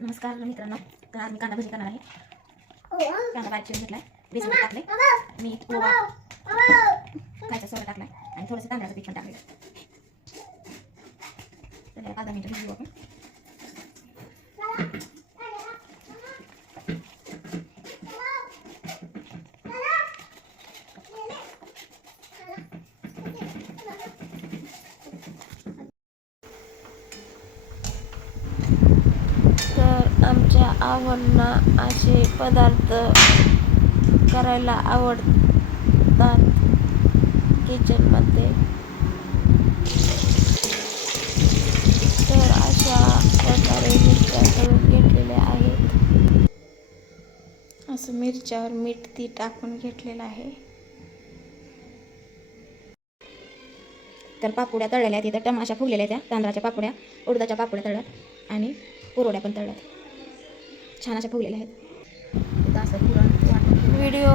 नमस्कार मित्रांनो, तर आज मी कांदा भजी करणार आहे. कांदा बारीक चिरून घेतलाय, बेसन टाकले, मीठ, ओवा, खायचा सोडा टाकलाय आणि थोडंसं तांदळाचं पीठ पण टाकले. तर 5 मिनिटं भिजवू आपण. तर आमच्या आव्हांना असे पदार्थ करायला आवडतात किचनमध्ये. तर अशा प्रकारे मिरच्या तळून घेतलेल्या आहेत. असं मिरच्यावर मीठ ती टाकून घेतलेलं आहे. तर पापुड्या तळलेल्या आहेत, इथं टमाशा फुगलेल्या त्या तांदळाच्या पापुड्या, उडदाच्या पापुड्या तळल्यात आणि कुरवड्या पण तळल्यात, छान अशा फुगलेल्या आहेत. इथं असं पुरण वाटून व्हिडिओ